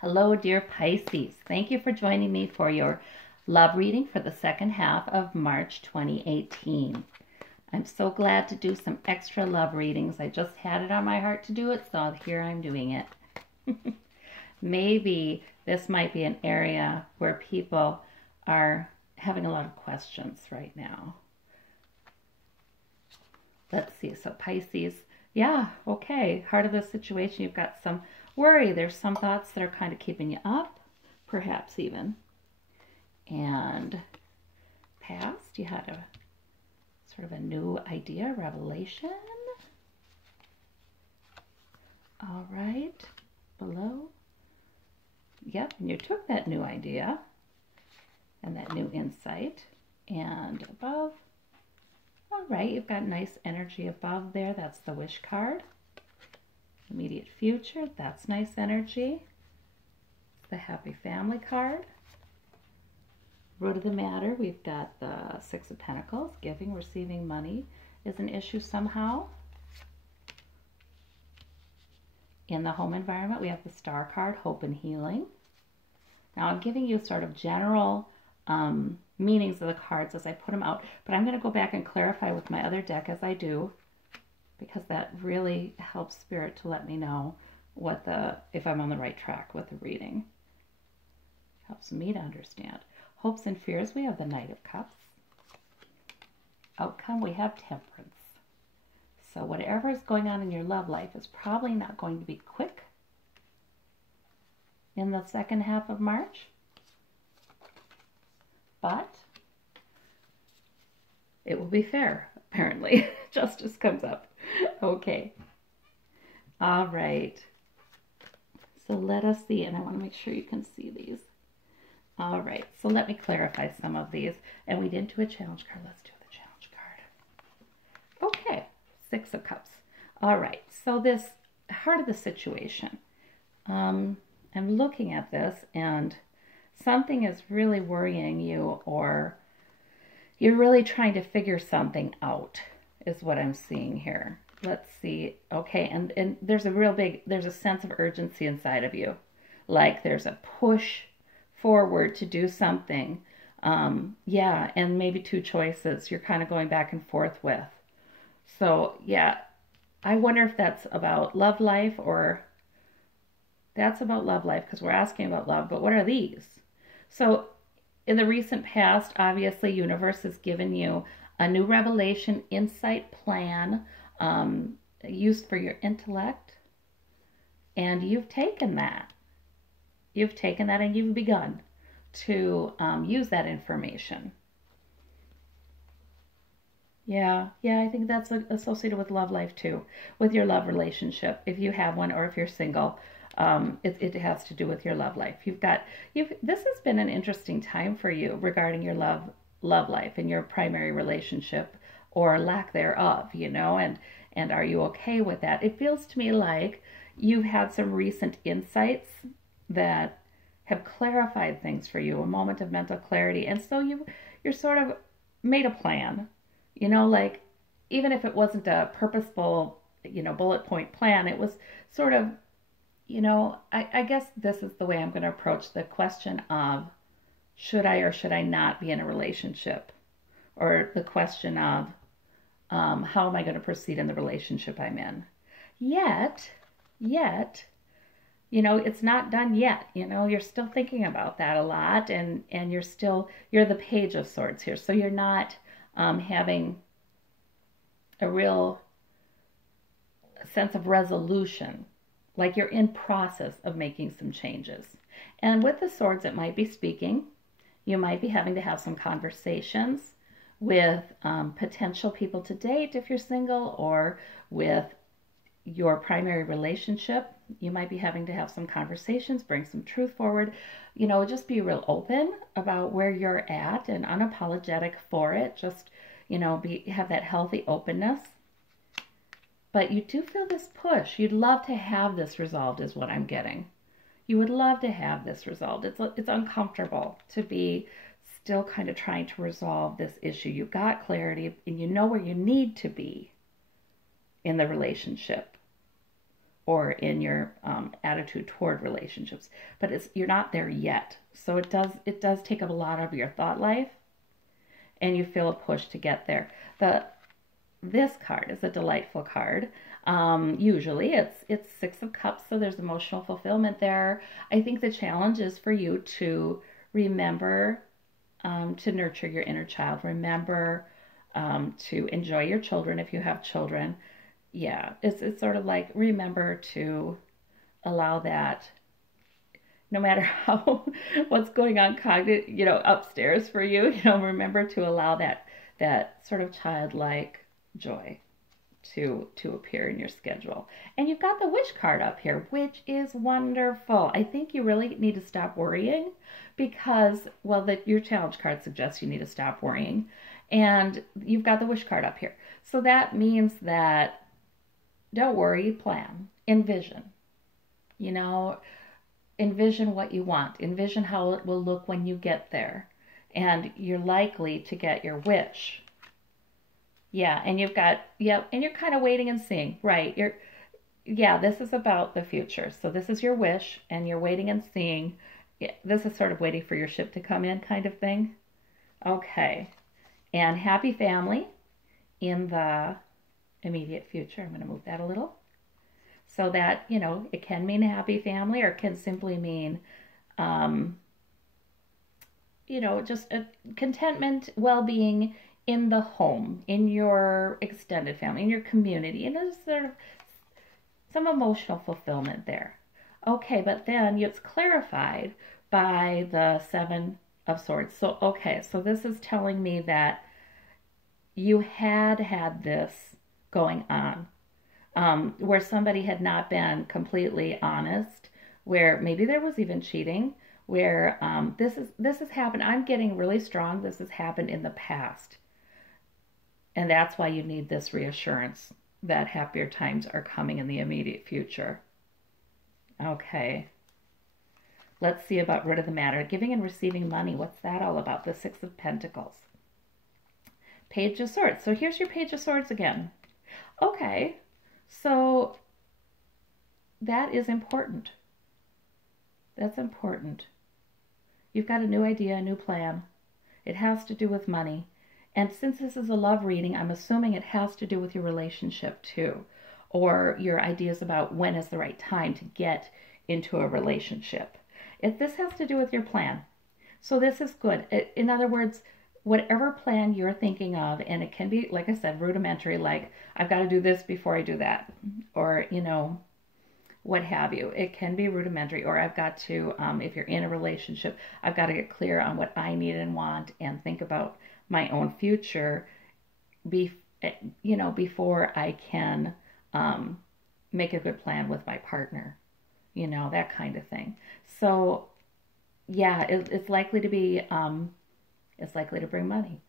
Hello, dear Pisces. Thank you for joining me for your love reading for the second half of March 2018. I'm so glad to do some extra love readings. I just had it on my heart to do it, so here I'm doing it. Maybe this might be an area where people are having a lot of questions right now. Let's see. So Pisces, yeah, okay. Heart of the situation, you've got some worry. There's some thoughts that are kind of keeping you up, perhaps even. And past, you had a sort of a new idea, revelation. All right, below. Yep, and you took that new idea and that new insight. And above, all right, you've got nice energy above there. That's the wish card. Immediate future, that's nice energy. The happy family card. Root of the matter, we've got the Six of Pentacles. Giving, receiving money is an issue somehow. In the home environment, we have the Star card, hope and healing. Now I'm giving you sort of general meanings of the cards as I put them out, but I'm going to go back and clarify with my other deck as I do, because that really helps Spirit to let me know if I'm on the right track with the reading. Helps me to understand. Hopes and fears, we have the Knight of Cups. Outcome, we have Temperance. So whatever is going on in your love life is probably not going to be quick in the second half of March. But it will be fair, apparently. Justice comes up. Okay. All right. So let us see, and I want to make sure you can see these. All right. So let me clarify some of these. And we didn't do a challenge card. Let's do the challenge card. Okay. Six of Cups. All right. So this heart of the situation. I'm looking at this, and something is really worrying you, or you're really trying to figure something out, is what I'm seeing here. Let's see. Okay, and there's a sense of urgency inside of you. Like there's a push forward to do something. Yeah, and maybe two choices you're kind of going back and forth with. So, yeah, I wonder if that's about love life, or that's about love life, because we're asking about love, but what are these? So in the recent past, obviously, universe has given you a new revelation, insight, plan, used for your intellect. And you've taken that. You've taken that and you've begun to use that information. Yeah, I think that's associated with love life too, with your love relationship, if you have one or if you're single. It has to do with your love life. This has been an interesting time for you regarding your love life and your primary relationship or lack thereof, and are you okay with that? It feels to me like you've had some recent insights that have clarified things for you, a moment of mental clarity. And so you're sort of made a plan, like even if it wasn't a purposeful, bullet point plan, it was sort of, I guess this is the way I'm going to approach the question of should I or should I not be in a relationship, or the question of how am I going to proceed in the relationship I'm in. Yet, it's not done yet. You're still thinking about that a lot, and you're the Page of Swords here. So you're not having a real sense of resolution. Like you're in process of making some changes. And with the swords, it might be speaking. You might be having to have some conversations with potential people to date if you're single, or with your primary relationship. You might be having to have some conversations, bring some truth forward. Just be real open about where you're at and unapologetic for it. Just, have that healthy openness. But you do feel this push. You'd love to have this resolved is what I'm getting. You would love to have this resolved. It's uncomfortable to be still kind of trying to resolve this issue. You've got clarity and you know where you need to be in the relationship. or in your attitude toward relationships, but you're not there yet. So it does take up a lot of your thought life, and you feel a push to get there. This card is a delightful card. Usually it's Six of Cups, so there's emotional fulfillment there. I think the challenge is for you to remember to nurture your inner child. Remember to enjoy your children if you have children. Yeah, it's sort of like, remember to allow that, no matter how what's going on upstairs for you, remember to allow that sort of childlike joy to appear in your schedule. And you've got the Wish card up here, which is wonderful. I think you really need to stop worrying because, well, your challenge card suggests you need to stop worrying. And you've got the Wish card up here. So that means that don't worry, plan, envision. Envision what you want. Envision how it will look when you get there. And you're likely to get your wish. Yeah, and and you're kind of waiting and seeing, right? This is about the future. So this is your wish, and you're waiting and seeing. Yeah, this is sort of waiting for your ship to come in kind of thing. Okay. And happy family in the immediate future. I'm going to move that a little. So that, it can mean a happy family, or it can simply mean, just a contentment, well-being in the home, in your extended family, in your community, and there's sort of some emotional fulfillment there. Okay, but then it's clarified by the Seven of Swords. So this is telling me that you had this going on, where somebody had not been completely honest, where maybe there was even cheating, where this has happened. I'm getting really strong. This has happened in the past. And that's why you need this reassurance that happier times are coming in the immediate future. Okay. Let's see about root of the matter. Giving and receiving money. What's that all about? The Six of Pentacles. Page of Swords. So here's your Page of Swords again. Okay. So that is important. That's important. You've got a new idea, a new plan. It has to do with money. And since this is a love reading, I'm assuming it has to do with your relationship too, or your ideas about when is the right time to get into a relationship. This has to do with your plan. So this is good. In other words, whatever plan you're thinking of, and it can be, like I said, rudimentary, like I've got to do this before I do that, or, what have you. It can be rudimentary, or I've got to, if you're in a relationship, I've got to get clear on what I need and want and think about my own future, before I can make a good plan with my partner, that kind of thing. So, yeah, it's likely to be, it's likely to bring money,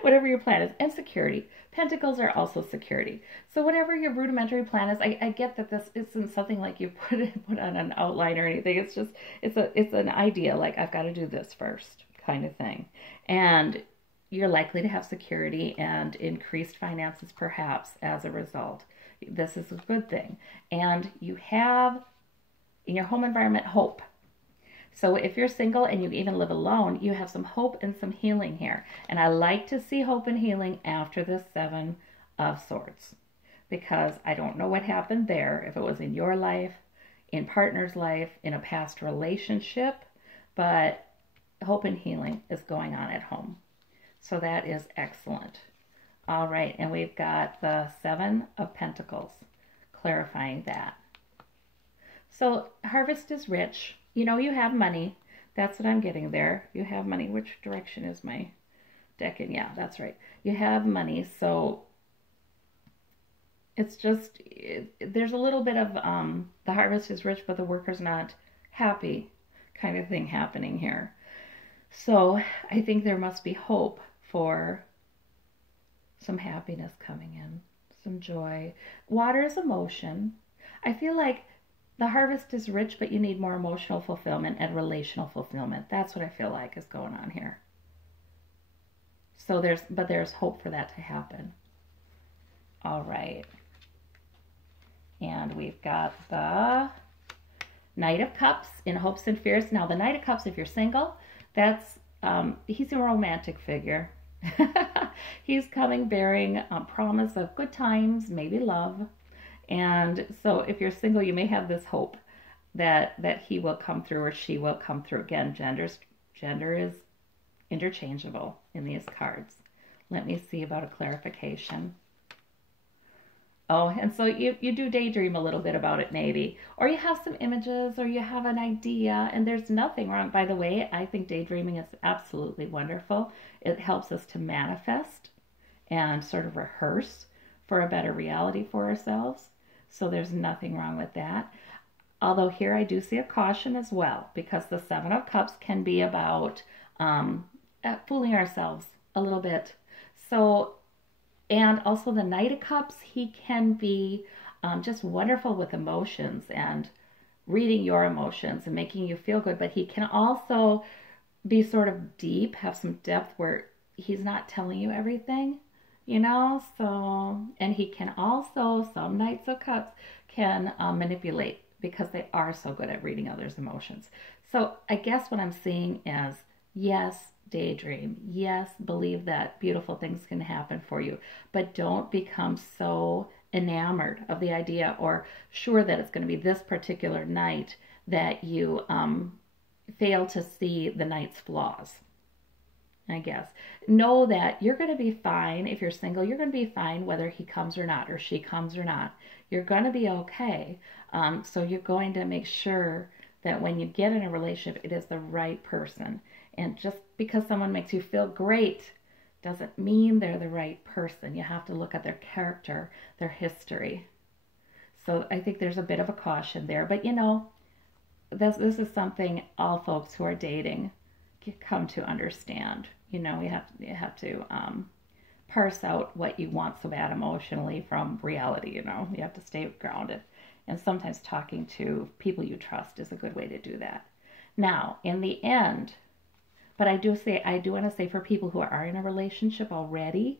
whatever your plan is, and security. Pentacles are also security. So whatever your rudimentary plan is, I get that this isn't something like you put on an outline or anything. It's just, it's an idea, like I've got to do this first, kind of thing. And you're likely to have security and increased finances perhaps as a result. This is a good thing. And you have in your home environment hope. So if you're single and you even live alone, you have some hope and some healing here. And I like to see hope and healing after the Seven of Swords, because I don't know what happened there, if it was in your life, in partner's life, in a past relationship, but hope and healing is going on at home. So that is excellent. All right, and we've got the Seven of Pentacles, clarifying that. So harvest is rich. You have money. That's what I'm getting there. You have money. Which direction is my deck in? Yeah, that's right. You have money. So it's just, there's a little bit of the harvest is rich, but the worker's not happy kind of thing happening here. So I think there must be hope for some happiness coming in, some joy. Water is emotion. I feel like the harvest is rich, but you need more emotional fulfillment and relational fulfillment. That's what I feel like is going on here. So there's hope for that to happen. All right. And we've got the Knight of Cups in hopes and fears. Now, the Knight of Cups, if you're single, that's he's a romantic figure. He's coming bearing a promise of good times, maybe love. And so if you're single, you may have this hope that he will come through or she will come through. Again, gender is interchangeable in these cards. Let me see about a clarification. Oh, and so you do daydream a little bit about it maybe. Or you have some images or you have an idea, and there's nothing wrong. By the way, I think daydreaming is absolutely wonderful. It helps us to manifest and sort of rehearse for a better reality for ourselves. So there's nothing wrong with that. Although here I do see a caution as well, because the Seven of Cups can be about fooling ourselves a little bit. So, and also the Knight of Cups, he can be just wonderful with emotions and reading your emotions and making you feel good. But he can also be sort of deep, have some depth where he's not telling you everything, you know. So, and he can also, some Knights of Cups can manipulate because they are so good at reading others' emotions. So I guess what I'm seeing is, yes, daydream. Yes, believe that beautiful things can happen for you, but don't become so enamored of the idea or sure that it's going to be this particular night that you fail to see the night's flaws. I guess. Know that you're going to be fine. If you're single, you're going to be fine whether he comes or not, or she comes or not. You're going to be okay. So you're going to make sure that when you get in a relationship, it is the right person. And just because someone makes you feel great doesn't mean they're the right person. You have to look at their character, their history. So I think there's a bit of a caution there. But you know, this is something all folks who are dating come to understand. You know, you have to parse out what you want so bad emotionally from reality. You know, you have to stay grounded. And sometimes talking to people you trust is a good way to do that. Now, in the end, but I do want to say for people who are in a relationship already,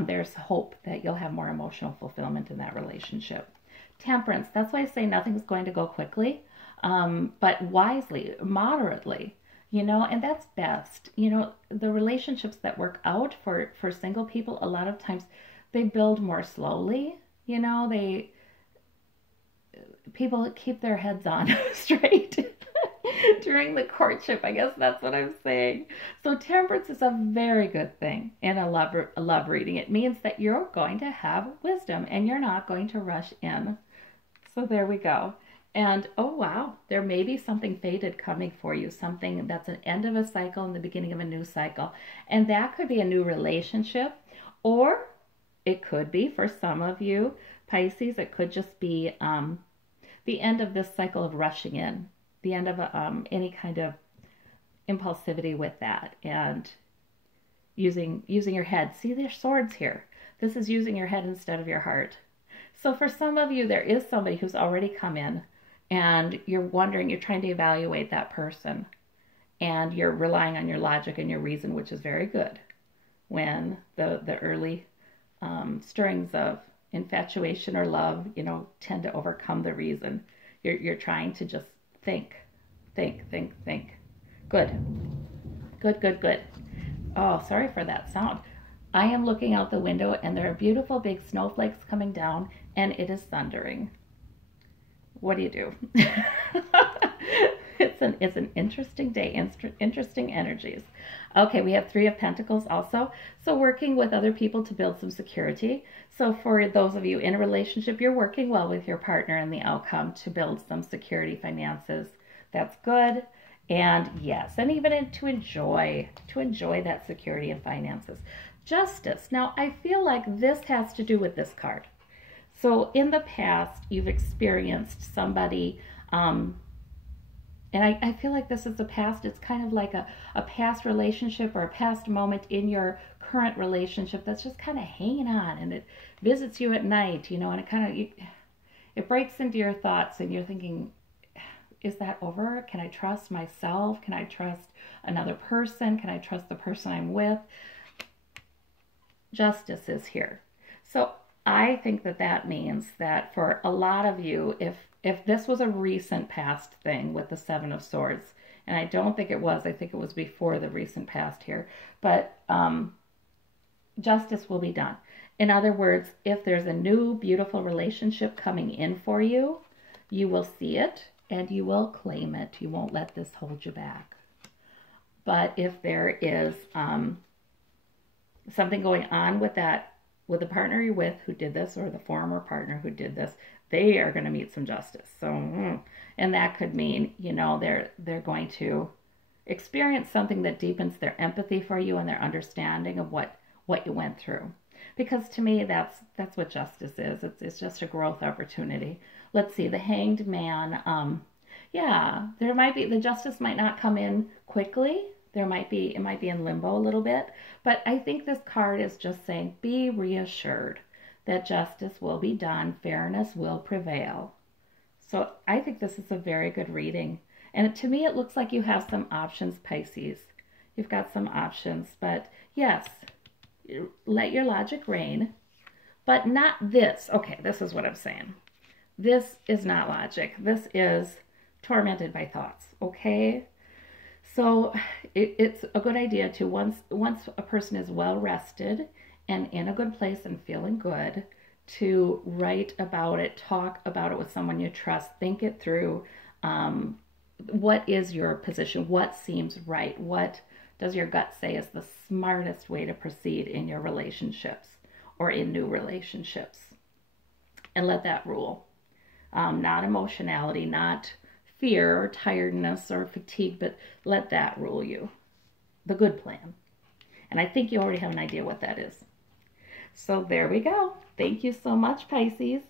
there's hope that you'll have more emotional fulfillment in that relationship. Temperance, that's why I say nothing's going to go quickly, but wisely, moderately, you know, and that's best. You know, the relationships that work out for single people, a lot of times they build more slowly, you know, people keep their heads on straight during the courtship. I guess that's what I'm saying. So temperance is a very good thing in a love reading. It means that you're going to have wisdom and you're not going to rush in. So there we go. And oh wow, there may be something fated coming for you, something that's an end of a cycle and the beginning of a new cycle. And that could be a new relationship, or it could be, for some of you Pisces, it could just be the end of this cycle of rushing in, the end of any kind of impulsivity with that, and using your head. See, there's swords here. This is using your head instead of your heart. So for some of you, there is somebody who's already come in, and you're wondering, you're trying to evaluate that person, and you're relying on your logic and your reason, which is very good when the early stirrings of infatuation or love, you know, tend to overcome the reason. You're trying to just think. Good. Oh, sorry for that sound. I am looking out the window and there are beautiful big snowflakes coming down and it is thundering. What do you do? It's an interesting day, interesting energies. Okay, we have Three of Pentacles also. So working with other people to build some security. So for those of you in a relationship, you're working well with your partner in the outcome to build some security, finances. That's good. And yes, and even to enjoy that security and finances. Justice. Now, I feel like this has to do with this card. So in the past, you've experienced somebody, and I feel like this is the past. It's kind of like a past relationship or a past moment in your current relationship that's just kind of hanging on, and it visits you at night, you know, and it kind of, it breaks into your thoughts, and you're thinking, is that over? Can I trust myself? Can I trust another person? Can I trust the person I'm with? Justice is here. So I think that that means that for a lot of you, if this was a recent past thing with the Seven of Swords, and I don't think it was, I think it was before the recent past here, but justice will be done. In other words, if there's a new beautiful relationship coming in for you, you will see it and you will claim it. You won't let this hold you back. But if there is something going on with with the partner you're with who did this, or the former partner who did this, they are going to meet some justice. So, and that could mean, you know, they're going to experience something that deepens their empathy for you and their understanding of what you went through. Because to me, that's what justice is. It's just a growth opportunity. Let's see, the Hanged Man. Yeah, there might be, the justice might not come in quickly. It might be in limbo a little bit. But I think this card is just saying, be reassured that justice will be done. Fairness will prevail. So I think this is a very good reading. And to me, it looks like you have some options, Pisces. You've got some options. But yes, let your logic reign. But not this. Okay, this is what I'm saying. This is not logic. This is tormented by thoughts, okay? So it's a good idea to, once a person is well rested and in a good place and feeling good, to write about it, talk about it with someone you trust, think it through. What is your position? What seems right? What does your gut say is the smartest way to proceed in your relationships or in new relationships? And let that rule. Not emotionality, not fear or tiredness or fatigue, but let that rule you. The good plan. And I think you already have an idea what that is. So there we go. Thank you so much, Pisces.